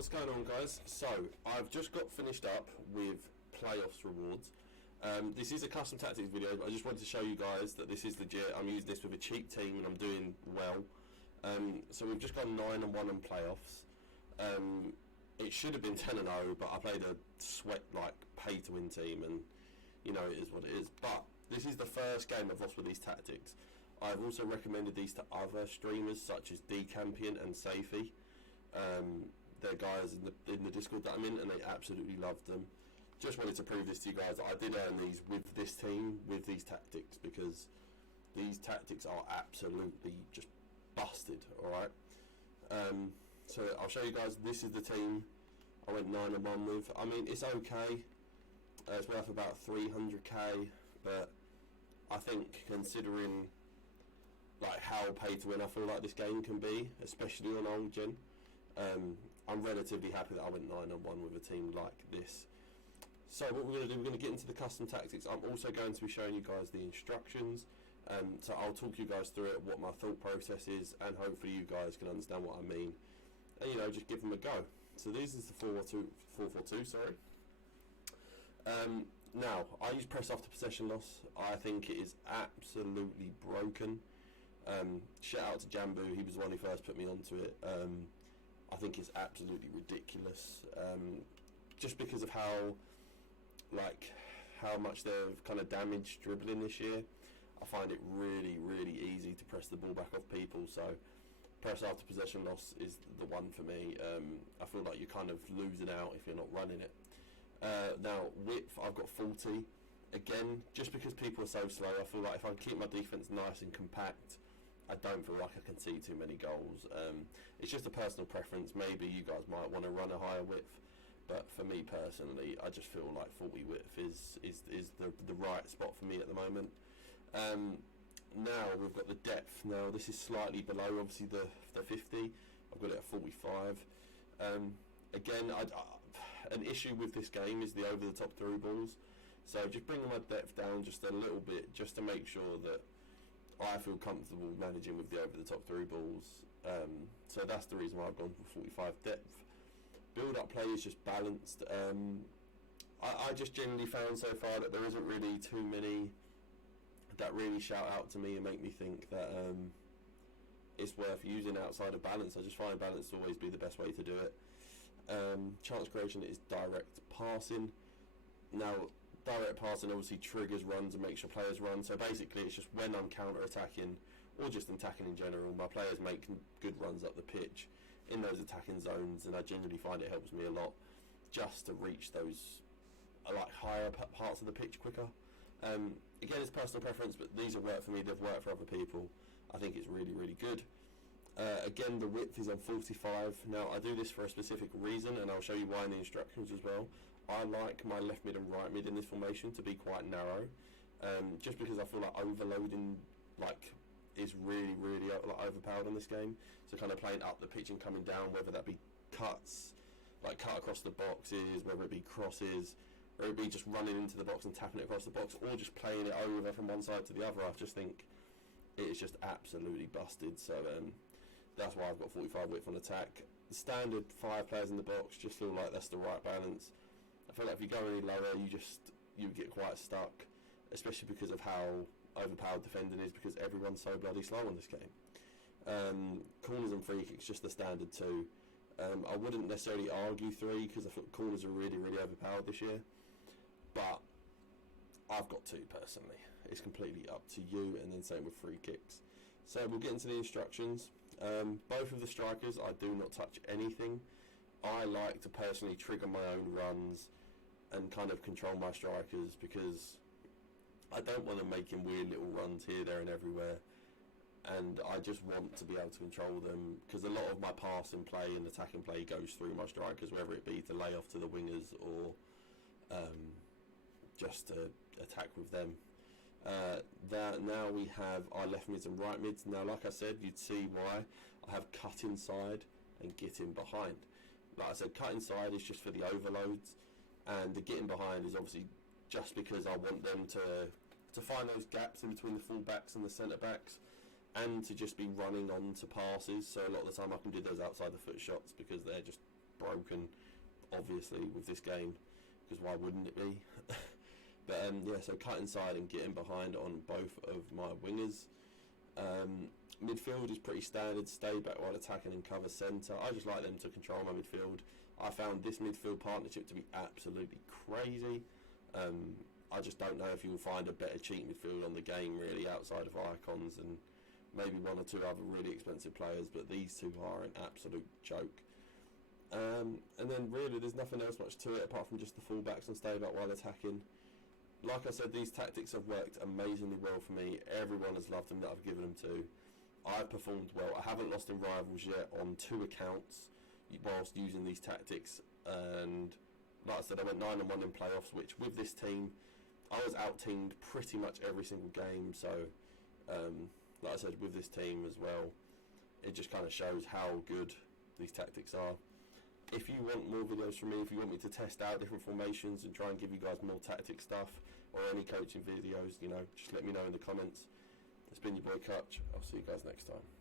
What's going on, guys? So I've just got finished up with playoffs rewards. This is a custom tactics video, but I just wanted to show you guys that this is legit. I'm using this with a cheap team and I'm doing well. So we've just gone 9-1 in playoffs. It should have been 10-0, but I played a pay to win team, and you know, it is what it is. But this is the first game I've lost with these tactics. I've also recommended these to other streamers such as Decampion and Safey. They're guys in the Discord that I'm in, and they absolutely loved them. Just wanted to prove this to you guys that I did earn these with this team, with these tactics, because these tactics are absolutely just busted. Alright, so I'll show you guys. This is the team I went 9-1 with. I mean, it's okay. It's worth about 300k, but I think considering like how pay to win I feel like this game can be, especially on old gen, I'm relatively happy that I went 9-1 with a team like this. So what we're going to do, we're going to get into the custom tactics. I'm also going to be showing you guys the instructions, so I'll talk you guys through it, what my thought process is, and hopefully you guys can understand what I mean, and you know, just give them a go. So this is the 4-4-2, sorry. Now, I use press after possession loss. I think it is absolutely broken. Shout out to Jambu, he was the one who first put me onto it. I think it's absolutely ridiculous, just because of how much they've kind of damaged dribbling this year. I find it really easy to press the ball back off people, so press after possession loss is the one for me. I feel like you're kind of losing out if you're not running it. Now width, I've got 40. Again, just because people are so slow, I feel like if I keep my defense nice and compact, I don't feel like I can see too many goals. It's just a personal preference. Maybe you guys might want to run a higher width, but for me personally, I just feel like 40 width is the right spot for me at the moment. Now we've got the depth. Now this is slightly below, obviously, the 50. I've got it at 45. Again, an issue with this game is the over-the-top through balls. So just bringing my depth down just a little bit, just to make sure that I feel comfortable managing with the over-the-top through balls. So that's the reason why I've gone for 45 depth. Build-up play is just balanced. I just generally found so far that there isn't really too many that really shout out to me and make me think that it's worth using outside of balance. I just find balance to always be the best way to do it. Chance creation is direct passing. Now, direct passing obviously triggers runs and makes your players run, so basically it's just when I'm counter-attacking or just attacking in general, my players make good runs up the pitch in those attacking zones, and I genuinely find it helps me a lot just to reach those higher parts of the pitch quicker. Again, it's personal preference, but these have worked for me, they've worked for other people. I think it's really good. Again, the width is on 45. Now, I do this for a specific reason, and I'll show you why in the instructions as well. I like my left mid and right mid in this formation to be quite narrow, just because I feel like overloading is really overpowered in this game. So kind of playing up the pitch and coming down, whether that be cuts, cut across the boxes, whether it be crosses, or it be just running into the box and tapping it across the box, or just playing it over from one side to the other. I just think it is just absolutely busted. So that's why I've got 45 width on attack. The standard 5 players in the box, just feel like that's the right balance. I feel like if you go any lower, you get quite stuck, especially because of how overpowered defending is, because everyone's so bloody slow on this game. Corners and free kicks, just the standard 2. I wouldn't necessarily argue 3, because I thought corners are really overpowered this year, but I've got 2 personally. It's completely up to you, and then same with free kicks. So we'll get into the instructions. Both of the strikers, I do not touch anything. I like to personally trigger my own runs and kind of control my strikers, because I don't want them making weird little runs here, there and everywhere, and I just want to be able to control them, because a lot of my passing play and attacking play goes through my strikers, whether it be to lay off to the wingers or just to attack with them. Now we have our left mids and right mids. Now, like I said, you'd see why I have cut inside and get in behind. Like I said, cut inside is just for the overloads, and the getting behind is obviously just because I want them to find those gaps in between the full backs and the centre backs, and to just be running on to passes. So a lot of the time I can do those outside the foot shots, because they're just broken, obviously, with this game, because why wouldn't it be? But yeah, so cut inside and getting behind on both of my wingers. Midfield is pretty standard, stay back while attacking and cover centre. I just like them to control my midfield. I found this midfield partnership to be absolutely crazy. I just don't know if you'll find a better cheap midfield on the game, really, outside of Icons and maybe one or two other really expensive players, but these two are an absolute joke. And then really there's nothing else much to it apart from just the fullbacks and stay back while attacking. Like I said, these tactics have worked amazingly well for me. Everyone has loved them that I've given them to. I've performed well. I haven't lost in Rivals yet on 2 accounts whilst using these tactics, and like I said, I went 9-1 in playoffs, which with this team I was out-teamed pretty much every single game. So like I said, with this team as well, it just kind of shows how good these tactics are. If you want more videos from me, if you want me to test out different formations and try and give you guys more tactic stuff or any coaching videos, you know, just let me know in the comments. It's been your boy Kutch. I'll see you guys next time.